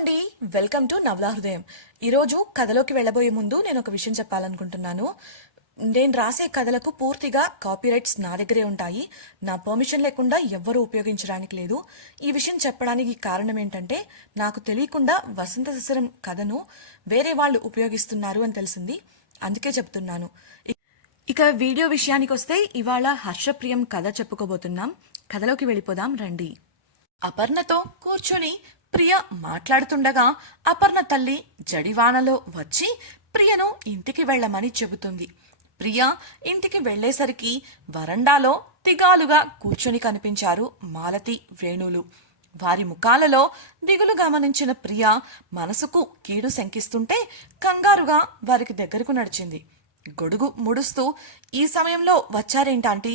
అండి, welcome to నవలా హృదయం. ఈరోజు కథలోకి వెళ్ళబోయే ముందు నేను ఒక విషయం చెప్పాలనుకుంటున్నాను. నేను రాసే కథలకు పూర్తిగా కాపీరైట్స్ నా దగ్గరే ఉంటాయి. నా పర్మిషన్ లేకుండా ఎవ్వరూ ఉపయోగించడానికి లేదు. ఈ విషయం చెప్పడానికి కారణం ఏంటంటే, నాకు తెలియకుండా వసంత శిశిరం కథను వేరే వాళ్ళు ఉపయోగిస్తున్నారు అని తెలిసింది. అందుకే చెప్తున్నాను. ఇక వీడియో విషయానికి వస్తే, ఇవాళ హర్షప్రియం కథ చెప్పుకోబోతున్నాం. కథలోకి వెళ్ళిపోదాం రండి. అపర్ణతో కూర్చుని ప్రియ మాట్లాడుతుండగా అపర్ణ తల్లి జడివానలో వచ్చి ప్రియను ఇంటికి వెళ్ళమని చెబుతుంది. ప్రియ ఇంటికి వెళ్లేసరికి వరండాలో తిగాలుగా కూర్చొని కనిపించారు మాలతి, వేణులు. వారి ముఖాలలో దిగులు గమనించిన ప్రియ మనసుకు కీడు శంకిస్తుంటే కంగారుగా వారికి దగ్గరకు నడిచింది. గొడుగు ముడుస్తూ, ఈ సమయంలో వచ్చారేంటాంటీ?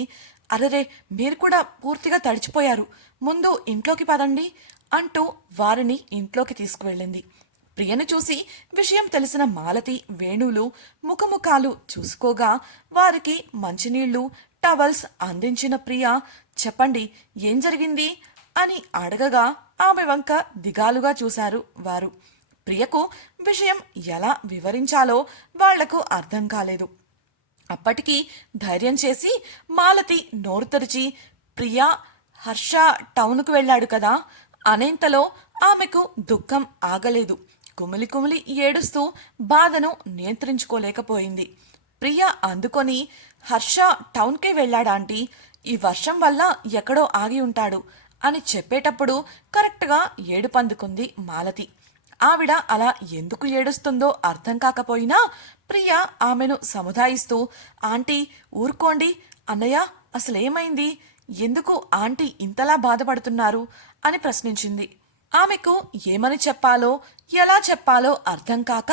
అరెరే, మీరు కూడా పూర్తిగా తడిచిపోయారు, ముందు ఇంట్లోకి పదండి అంటూ వారిని ఇంట్లోకి తీసుకువెళ్ళింది. ప్రియను చూసి విషయం తెలిసిన మాలతి, వేణులు ముఖముఖాలు చూసుకోగా వారికి మంచినీళ్లు, టవల్స్ అందించిన ప్రియ, చెప్పండి ఏం జరిగింది అని అడగగా ఆమె వంక దిగాలుగా చూశారు వారు. ప్రియకు విషయం ఎలా వివరించాలో వాళ్లకు అర్థం కాలేదు. అప్పటికి ధైర్యం చేసి మాలతి నోరు తెరిచి, ప్రియా, హర్ష టౌన్కు వెళ్ళాడు కదా అనేంతలో ఆమెకు దుఃఖం ఆగలేదు. కుమిలి కుమిలి ఏడుస్తూ బాధను నియంత్రించుకోలేకపోయింది. ప్రియ అందుకొని, హర్ష టౌన్కే వెళ్ళాడాంటీ, ఈ వర్షం వల్ల ఎక్కడో ఆగి ఉంటాడు అని చెప్పేటప్పుడు కరెక్ట్గా ఏడుపందుకుంది మాలతి. ఆవిడ అలా ఎందుకు ఏడుస్తుందో అర్థం కాకపోయినా ప్రియ ఆమెను సముదాయిస్తూ, ఆంటీ ఊరుకోండి, అన్నయ్య అసలేమైంది, ఎందుకు ఆంటీ ఇంతలా బాధపడుతున్నారు అని ప్రశ్నించింది. ఆమెకు ఏమని చెప్పాలో ఎలా చెప్పాలో అర్థం కాక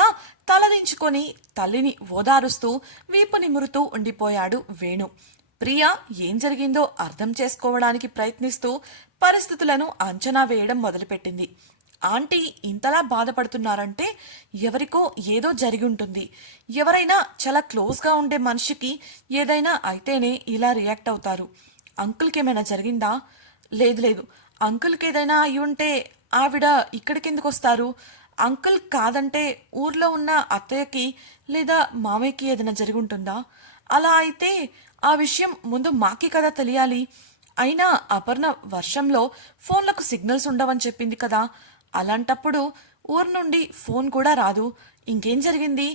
తలదించుకొని తల్లిని ఓదారుస్తూ వీపు నిమురుతూ ఉండిపోయాడు వేణు. ప్రియ ఏం జరిగిందో అర్థం చేసుకోవడానికి ప్రయత్నిస్తూ పరిస్థితులను అంచనా వేయడం మొదలుపెట్టింది. ఆంటీ ఇంతలా బాధపడుతున్నారంటే ఎవరికో ఏదో జరిగి ఉంటుంది. ఎవరైనా చాలా క్లోజ్గా ఉండే మనిషికి ఏదైనా అయితేనే ఇలా రియాక్ట్ అవుతారు. అంకుల్కి ఏమైనా జరిగిందా? లేదు లేదు, అంకుల్కి ఏదైనా అయి ఉంటే ఆవిడ ఇక్కడికి ఎందుకు వస్తారు? అంకుల్ కాదంటే ఊర్లో ఉన్న అత్తయ్యకి లేదా మామయ్యకి ఏదైనా జరిగి ఉంటుందా? అలా అయితే ఆ విషయం ముందు మాకి కదా తెలియాలి. అయినా అపర్ణ వర్షంలో ఫోన్లకు సిగ్నల్స్ ఉండవని చెప్పింది కదా, అలాంటప్పుడు ఊరు నుండి ఫోన్ కూడా రాదు. ఇంకేం జరిగింది?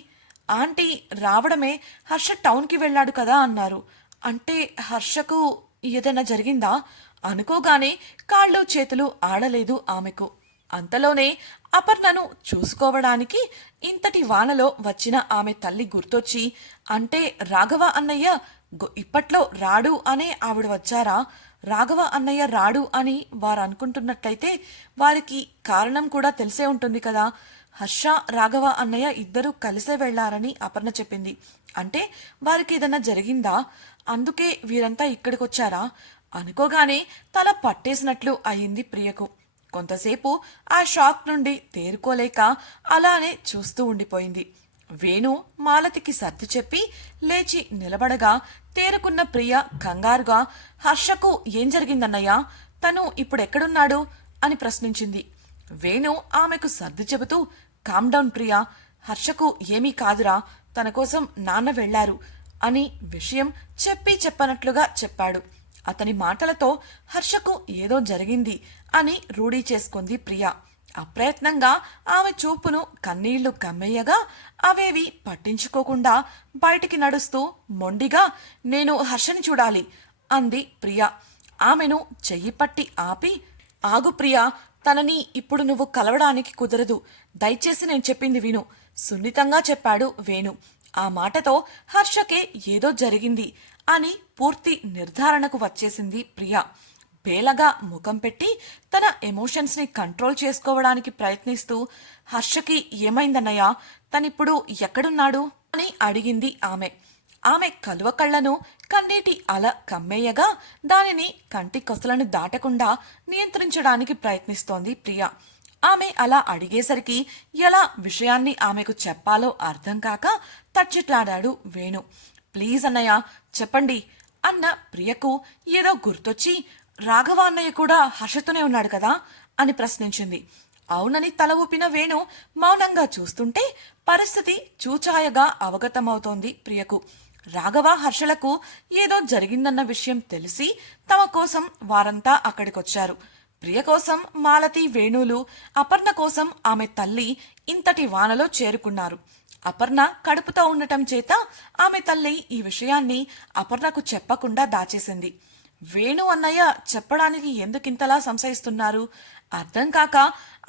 ఆంటీ రావడమే హర్ష టౌన్కి వెళ్ళాడు కదా అన్నారు. అంటే హర్షకు ఏదైనా జరిగిందా అనుకోగానే కాళ్ళు చేతులు ఆడలేదు ఆమెకు. అంతలోనే అపర్ణను చూసుకోవడానికి ఇంతటి వానలో వచ్చిన ఆమె తల్లి గుర్తొచ్చి, అంటే రాఘవ అన్నయ్య ఇప్పట్లో రాడు అనే ఆవిడ వచ్చారా? రాఘవ అన్నయ్య రాడు అని వారు అనుకుంటున్నట్లయితే వారికి కారణం కూడా తెలిసే ఉంటుంది కదా. హర్ష, రాఘవ అన్నయ్య ఇద్దరూ కలిసే వెళ్లారని అపర్ణ చెప్పింది. అంటే వారికి ఏదన్నా జరిగిందా? అందుకే వీరంతా ఇక్కడికొచ్చారా అనుకోగానే తల పట్టేసినట్లు అయింది ప్రియకు. కొంతసేపు ఆ షాక్ నుండి తేరుకోలేక అలానే చూస్తూ ఉండిపోయింది. వేణు మాలతికి సర్ది చెప్పి లేచి నిలబడగా తేరుకున్న ప్రియ కంగారుగా, హర్షకు ఏం జరిగిందన్నయ్యా, తను ఇప్పుడెక్కడున్నాడు అని ప్రశ్నించింది. వేణు ఆమెకు సర్ది చెబుతూ, కామ్ డౌన్ ప్రియా, హర్షకు ఏమీ కాదురా, తన కోసం నాన్న వెళ్లారు అని విషయం చెప్పనట్లుగా చెప్పాడు. అతని మాటలతో హర్షకు ఏదో జరిగింది అని రూఢీ చేసుకుంది ప్రియ. అప్రయత్నంగా ఆమె చూపును కన్నీళ్లు కమ్మేయగా అవేవి పట్టించుకోకుండా బయటికి నడుస్తూ మొండిగా, నేను హర్షని చూడాలి అంది ప్రియ. ఆమెను చెయ్యి పట్టి ఆపి, ఆగు ప్రియా, తనని ఇప్పుడు నువ్వు కలవడానికి కుదరదు, దయచేసి నేను చెప్పింది విను సున్నితంగా చెప్పాడు వేణు. ఆ మాటతో హర్షకే ఏదో జరిగింది అని పూర్తి నిర్ధారణకు వచ్చేసింది ప్రియ. బేలగా ముఖం పెట్టి తన ఎమోషన్స్ని కంట్రోల్ చేసుకోవడానికి ప్రయత్నిస్తూ, హర్షకి ఏమైందన్నయ్య, తనిప్పుడు ఎక్కడున్నాడు అని అడిగింది ఆమె. ఆమె కలువ కళ్లను కన్నీటి అల కమ్మేయగా దానిని కంటి కొసలను దాటకుండా నియంత్రించడానికి ప్రయత్నిస్తోంది ప్రియ. ఆమె అలా అడిగేసరికి ఎలా విషయాన్ని ఆమెకు చెప్పాలో అర్థం కాక తచ్చిట్లాడాడు వేణు. ప్లీజ్ అన్నయ్య చెప్పండి అన్న ప్రియకు ఏదో గుర్తొచ్చి, రాఘవ అన్నయ్య కూడా హర్షతోనే ఉన్నాడు కదా అని ప్రశ్నించింది. అవునని తల ఊపిన వేణు మౌనంగా చూస్తుంటే పరిస్థితి చూచాయగా అవగతమవుతోంది ప్రియకు. రాఘవ హర్షలకు ఏదో జరిగిందన్న విషయం తెలిసి తమ కోసం వారంతా అక్కడికొచ్చారు. ప్రియ కోసం మాలతి వేణులు, అపర్ణ కోసం ఆమె తల్లి ఇంతటి వానలో చేరుకున్నారు. అపర్ణ కడుపుతో ఉండటం చేత ఆమె తల్లి ఈ విషయాన్ని అపర్ణకు చెప్పకుండా దాచేసింది. వేణు అన్నయ్య చెప్పడానికి ఎందుకింతలా సంశయిస్తున్నారు అర్థం కాక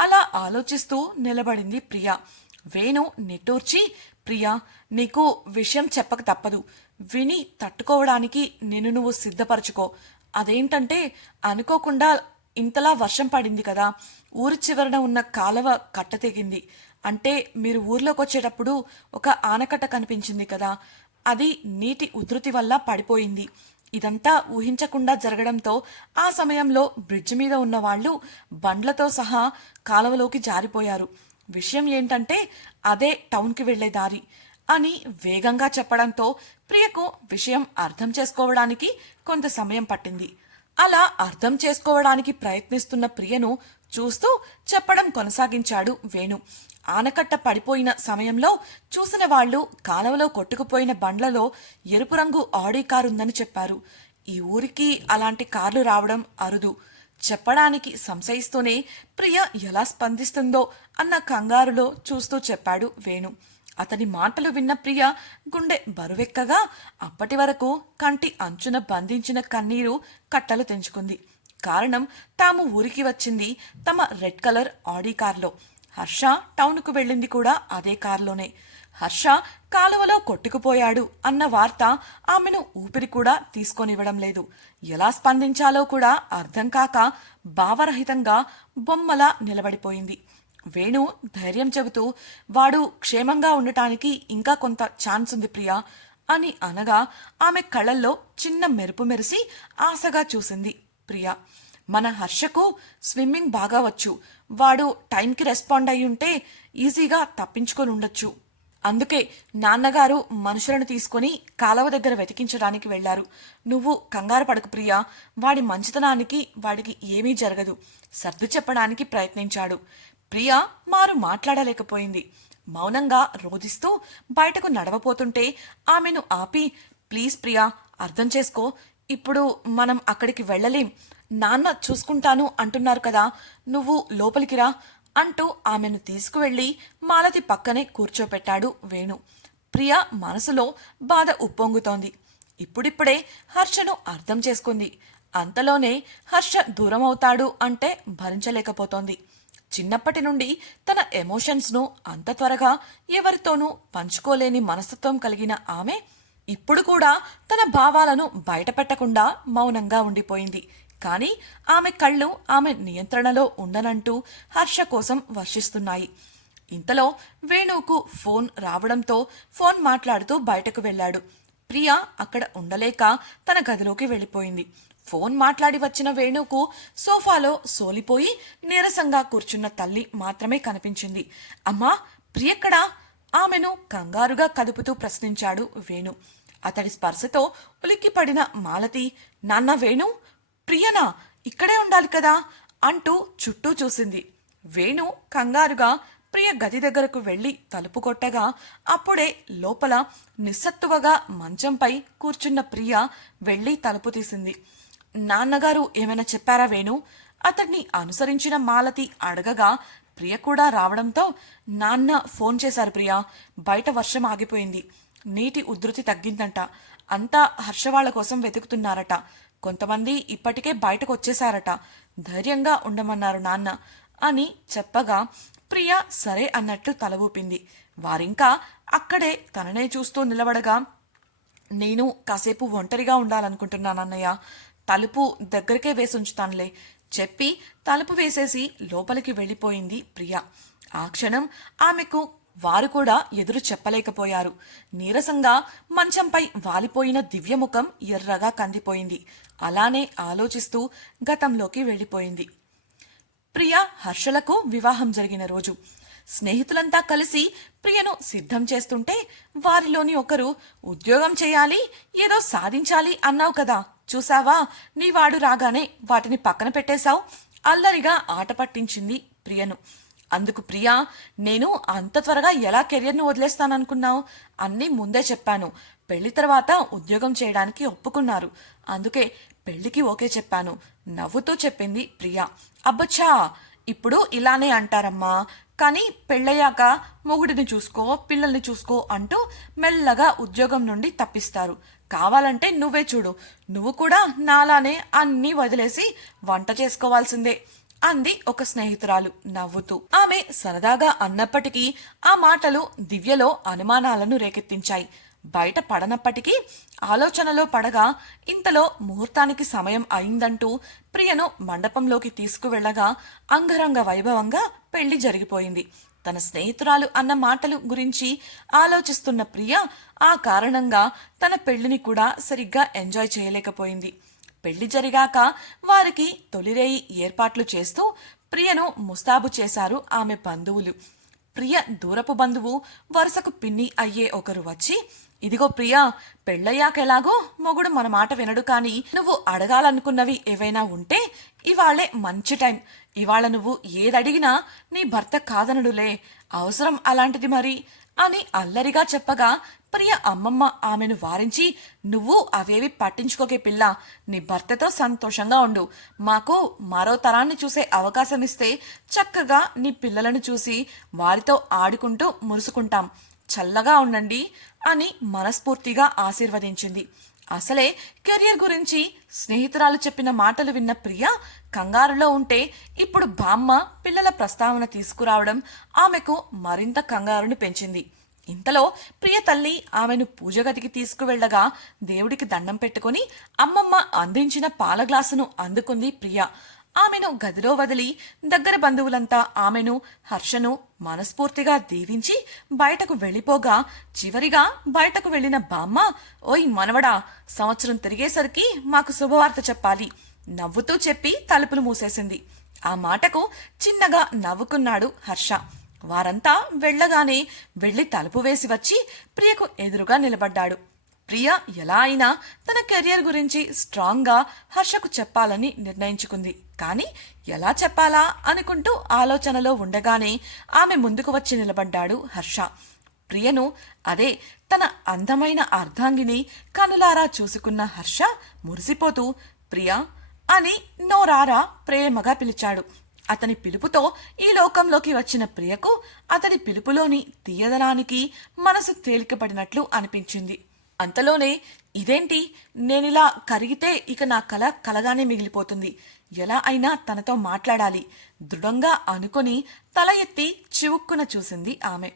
అలా ఆలోచిస్తూ నిలబడింది ప్రియ. వేణు నిట్టూర్చి, ప్రియా, నీకు విషయం చెప్పక తప్పదు. విని తట్టుకోవడానికి నిన్ను నువ్వు సిద్ధపరచుకో. అదేంటంటే అనుకోకుండా ఇంతలా వర్షం పడింది కదా, ఊరి చివరన ఉన్న కాలవ కట్ట తెగింది. అంటే మీరు ఊర్లోకి వచ్చేటప్పుడు ఒక ఆనకట్ట కనిపించింది కదా, అది నీటి ఉధృతి వల్ల పడిపోయింది. ఇదంతా ఊహించకుండా జరగడంతో ఆ సమయంలో బ్రిడ్జ్ మీద ఉన్న వాళ్ళు బండ్లతో సహా కాలువలోకి జారిపోయారు. విషయం ఏంటంటే అదే టౌన్కి వెళ్లే దారి అని వేగంగా చెప్పడంతో ప్రియకు విషయం అర్థం చేసుకోవడానికి కొంత సమయం పట్టింది. అలా అర్థం చేసుకోవడానికి ప్రయత్నిస్తున్న ప్రియను చూస్తూ చెప్పడం కొనసాగించాడు వేణు. ఆనకట్ట పడిపోయిన సమయంలో చూసిన వాళ్లు కాలువలో కొట్టుకుపోయిన బండ్లలో ఎరుపు రంగు ఆడీ కారు ఉందని చెప్పారు. ఈ ఊరికి అలాంటి కార్లు రావడం అరుదు. చెప్పడానికి సంశయిస్తూనే ప్రియ ఎలా స్పందిస్తుందో అన్న కంగారులో చూస్తూ చెప్పాడు వేణు. అతని మాటలు విన్న ప్రియ గుండె బరువెక్కగా అప్పటి వరకు కంటి అంచున బంధించిన కన్నీరు కట్టలు తెంచుకుంది. కారణం, తాము ఊరికి వచ్చింది తమ రెడ్ కలర్ ఆడీ కార్లో. హర్ష టౌన్కు వెళ్ళింది కూడా అదే కారులోనే. హర్ష కాలువలో కొట్టుకుపోయాడు అన్న వార్త ఆమెను ఊపిరి కూడా తీసుకొనివ్వడం లేదు. ఎలా స్పందించాలో కూడా అర్థం కాక భావరహితంగా బొమ్మలా నిలబడిపోయింది. వేణు ధైర్యం చెబుతూ, వాడు క్షేమంగా ఉండటానికి ఇంకా కొంత ఛాన్స్ ఉంది ప్రియా అని అనగా ఆమె కళ్ళల్లో చిన్న మెరుపు మెరిసి ఆశగా చూసింది ప్రియా. మన హర్షకు స్విమ్మింగ్ బాగా వచ్చు. వాడు టైంకి రెస్పాండ్ అయి ఉంటే ఈజీగా తప్పించుకొని ఉండొచ్చు. అందుకే నాన్నగారు మనుషులను తీసుకుని కాలువ దగ్గర వెతికించడానికి వెళ్లారు. నువ్వు కంగారు పడకు ప్రియా, వాడి మంచితనానికి వాడికి ఏమీ జరగదు సర్దు చెప్పడానికి ప్రయత్నించాడు. ప్రియా మారు మాట్లాడలేకపోయింది. మౌనంగా రోధిస్తూ బయటకు నడవపోతుంటే ఆమెను ఆపి, ప్లీజ్ ప్రియా, అర్థం చేసుకో. ఇప్పుడు మనం అక్కడికి వెళ్ళలేం. నాన్న చూసుకుంటాను అంటున్నారు కదా, నువ్వు లోపలికి రా అంటూ ఆమెను తీసుకువెళ్లి మాలతి పక్కనే కూర్చోపెట్టాడు వేణు. ప్రియ మనసులో బాధ ఉప్పొంగుతోంది. ఇప్పుడిప్పుడే హర్షను అర్థం చేసుకుంది. అంతలోనే హర్ష దూరం అవుతాడు అంటే భరించలేకపోతోంది. చిన్నప్పటి నుండి తన ఎమోషన్స్ను అంత త్వరగా ఎవరితోనూ పంచుకోలేని మనస్తత్వం కలిగిన ఆమె ఇప్పుడు కూడా తన భావాలను బయటపెట్టకుండా మౌనంగా ఉండిపోయింది. కానీ ఆమె కళ్ళు ఆమె నియంత్రణలో ఉండనంటూ హర్ష కోసం వర్షిస్తున్నాయి. ఇంతలో వేణుకు ఫోన్ రావడంతో ఫోన్ మాట్లాడుతూ బయటకు వెళ్లాడు. ప్రియ అక్కడ ఉండలేక తన గదిలోకి వెళ్ళిపోయింది. ఫోన్ మాట్లాడి వచ్చిన వేణుకు సోఫాలో సోలిపోయి నీరసంగా కూర్చున్న తల్లి మాత్రమే కనిపించింది. అమ్మా, ప్రియక్కడా? ఆమెను కంగారుగా కదుపుతూ ప్రశ్నించాడు వేణు. అతడి స్పర్శతో ఉలిక్కిపడిన మాలతి, నాన్న వేణు, ప్రియనా? ఇక్కడే ఉండాలి కదా అంటూ చుట్టూ చూసింది. వేణు కంగారుగా ప్రియ గది దగ్గరకు వెళ్లి తలుపు కొట్టగా అప్పుడే లోపల నిస్సత్తువగా మంచంపై కూర్చున్న ప్రియ వెళ్లి తలుపు తీసింది. నాన్నగారు ఏమైనా చెప్పారా వేణు? అతన్ని అనుసరించిన మాలతి అడగగా ప్రియ కూడా రావడంతో, నాన్న ఫోన్ చేశారు ప్రియా, బయట వర్షం ఆగిపోయింది, నీటి ఉధృతి తగ్గిందంట, అంతా హర్షవాళ్ల కోసం వెతుకుతున్నారట, కొంతమంది ఇప్పటికే బయటకు వచ్చేశారట, ధైర్యంగా ఉండమన్నారు నాన్న అని చెప్పగా ప్రియ సరే అన్నట్లు తల ఊపింది. వారింకా అక్కడే తననే చూస్తూ నిలబడగా, నేను కాసేపు ఒంటరిగా ఉండాలనుకుంటున్నానన్నయ్య, తలుపు దగ్గరికే వేసి ఉంచుతానులే చెప్పి తలుపు వేసేసి లోపలికి వెళ్ళిపోయింది ప్రియ. ఆ క్షణం ఆమెకు వారు కూడా ఎదురు చెప్పలేకపోయారు. నీరసంగా మంచంపై వాలిపోయిన దివ్యముఖం ఎర్రగా కందిపోయింది. అలానే ఆలోచిస్తూ గతంలోకి వెళ్ళిపోయింది. ప్రియ హర్షలకు వివాహం జరిగిన రోజు స్నేహితులంతా కలిసి ప్రియను సిద్ధం చేస్తుంటే వారిలోని ఒకరు, ఉద్యోగం చేయాలి, ఏదో సాధించాలి అన్నావు కదా, చూసావా, నీ వాడు రాగానే వాటిని పక్కన పెట్టేశావు, అల్లరిగా ఆట పట్టించింది ప్రియను. అందుకు ప్రియా, నేను అంత త్వరగా ఎలా కెరియర్ని వదిలేస్తాననుకున్నావు? అన్నీ ముందే చెప్పాను. పెళ్లి తర్వాత ఉద్యోగం చేయడానికి ఒప్పుకున్నారు. అందుకే పెళ్లికి ఓకే చెప్పాను. నవ్వుతూ చెప్పింది ప్రియా. అబ్బచ్చా, ఇప్పుడు ఇలానే అంటారమ్మా. కానీ పెళ్ళయ్యాక మొగుడిని చూసుకో, పిల్లల్ని చూసుకో అంటూ మెల్లగా ఉద్యోగం నుండి తప్పిస్తారు. కావాలంటే నువ్వే చూడు, నువ్వు కూడా నాలానే అన్నీ వదిలేసి వంట చేసుకోవాల్సిందే అంది ఒక స్నేహితురాలు నవ్వుతూ. ఆమె సరదాగా అన్నప్పటికీ ఆ మాటలు దివ్యలో అనుమానాలను రేకెత్తించాయి. బయట పడనప్పటికీ ఆలోచనలో పడగా ఇంతలో ముహూర్తానికి సమయం అయిందంటూ ప్రియను మండపంలోకి తీసుకువెళ్లగా అంగరంగ వైభవంగా పెళ్లి జరిగిపోయింది. తన స్నేహితురాలు అన్న మాటలు గురించి ఆలోచిస్తున్న ప్రియ ఆ కారణంగా తన పెళ్లిని కూడా సరిగ్గా ఎంజాయ్ చేయలేకపోయింది. పెళ్లి జరిగాక వారికి తొలిరేయి ఏర్పాట్లు చేస్తూ ప్రియను ముస్తాబు చేశారు ఆమె బంధువులు. ప్రియ దూరపు బంధువు వరుసకు పిన్ని అయ్యే ఒకరు వచ్చి, ఇదిగో ప్రియా, పెళ్ళయ్యాకెలాగో మొగుడు మన మాట వినడు, కానీ నువ్వు అడగాలనుకున్నవి ఏవైనా ఉంటే ఇవాళే మంచి టైం. ఇవాళ నువ్వు ఏదడిగినా నీ భర్త కాదనడులే, అవసరం అలాంటిది మరి అని అల్లరిగా చెప్పగా ప్రియ అమ్మమ్మ ఆమెను వారించి, నువ్వు అవేవి పట్టించుకోకే పిల్ల, నీ భర్తతో సంతోషంగా ఉండు. మాకు మరో తరాన్ని చూసే అవకాశం ఇస్తే చక్కగా నీ పిల్లలను చూసి వారితో ఆడుకుంటూ మురుసుకుంటాం. చల్లగా ఉండండి అని మనస్ఫూర్తిగా ఆశీర్వదించింది. అసలే కెరియర్ గురించి స్నేహితురాలు చెప్పిన మాటలు విన్న ప్రియ కంగారులో ఉంటే ఇప్పుడు బామ్మ పిల్లల ప్రస్తావన తీసుకురావడం ఆమెకు మరింత కంగారుని పెంచింది. ఇంతలో ప్రియ తల్లి ఆమెను పూజగదికి తీసుకువెళ్లగా దేవుడికి దండం పెట్టుకుని అమ్మమ్మ అందించిన పాల గ్లాసును అందుకుంది ప్రియ. ఆమెను గదిలో వదిలి దగ్గర బంధువులంతా ఆమెను, హర్షను మనస్ఫూర్తిగా దీవించి బయటకు వెళ్ళిపోగా చివరిగా బయటకు వెళ్లిన బామ్మ, ఓయ్ మనవడా, సంవత్సరం తిరిగేసరికి మాకు శుభవార్త చెప్పాలి నవ్వుతూ చెప్పి తలుపులు మూసేసింది. ఆ మాటకు చిన్నగా నవ్వుకున్నాడు హర్ష. వారంతా వెళ్లగానే వెళ్లి తలుపు వేసి వచ్చి ప్రియకు ఎదురుగా నిలబడ్డాడు. ప్రియ ఎలా అయినా తన కెరియర్ గురించి స్ట్రాంగ్గా హర్షకు చెప్పాలని నిర్ణయించుకుంది. కానీ ఎలా చెప్పాలా అనుకుంటూ ఆలోచనలో ఉండగానే ఆమె ముందుకు వచ్చి నిలబడ్డాడు హర్ష. ప్రియను, అదే తన అందమైన అర్ధాంగిని కనులారా చూసుకున్న హర్ష మురిసిపోతూ ప్రియా అని నోరారా ప్రేమగా పిలిచాడు. అతని పిలుపుతో ఈ లోకంలోకి వచ్చిన ప్రియకు అతని పిలుపులోని తీయదనానికి మనసు తేలికపడినట్లు అనిపించింది. అంతలోనే, ఇదేంటి, నేనిలా కరిగితే ఇక నా కల కలగానే మిగిలిపోతుంది, ఎలా అయినా తనతో మాట్లాడాలి దృఢంగా అనుకుని తల ఎత్తి చివుక్కున చూసింది ఆమె.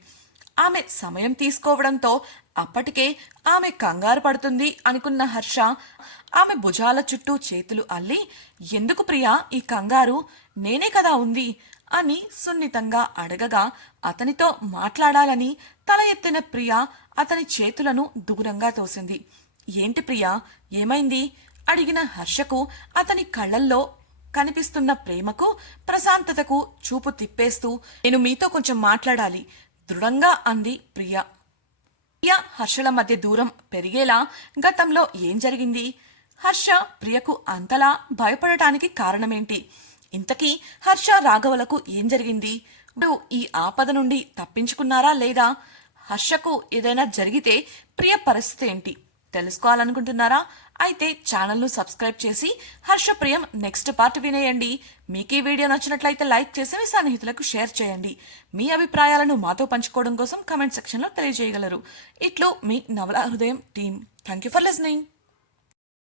ఆమె సమయం తీసుకోవడంతో అప్పటికే ఆమె కంగారు పడుతుంది అనుకున్న హర్ష ఆమె భుజాల చుట్టూ చేతులు అల్లి, ఎందుకు ప్రియా ఈ కంగారు, నేనే కదా ఉంది అని సున్నితంగా అడగగా అతనితో మాట్లాడాలని తల ఎత్తిన ప్రియ అతని చేతులను దూరంగా తోసింది. ఏంటి ప్రియా, ఏమైంది అడిగిన హర్షకు అతని కళ్ళల్లో కనిపిస్తున్న ప్రేమకు ప్రశాంతతకు చూపు తిప్పేస్తూ, నేను మీతో కొంచెం మాట్లాడాలి దృఢంగా అంది ప్రియ. ప్రియ హర్షల మధ్య దూరం పెరిగేలా గతంలో ఏం జరిగింది? హర్ష ప్రియకు అంతలా భయపడటానికి కారణమేంటి? ఇంతకీ హర్ష రాఘవలకు ఏం జరిగింది? ఈ ఆపద నుండి తప్పించుకున్నారా లేదా? హర్షకు ఏదైనా జరిగితే ప్రియ పరిస్థితి ఏంటి తెలుసుకోవాలనుకుంటున్నారా? అయితే ఛానల్ను సబ్స్క్రైబ్ చేసి హర్ష ప్రియం నెక్స్ట్ పార్ట్ వినేయండి. మీకు ఈ వీడియో నచ్చినట్లయితే లైక్ చేసి మీ సన్నిహితులకు షేర్ చేయండి. మీ అభిప్రాయాలను మాతో పంచుకోవడం కోసం కామెంట్ సెక్షన్లో తెలియజేయగలరు. ఇట్లు మీ నవల హృదయం team. Thank you for listening.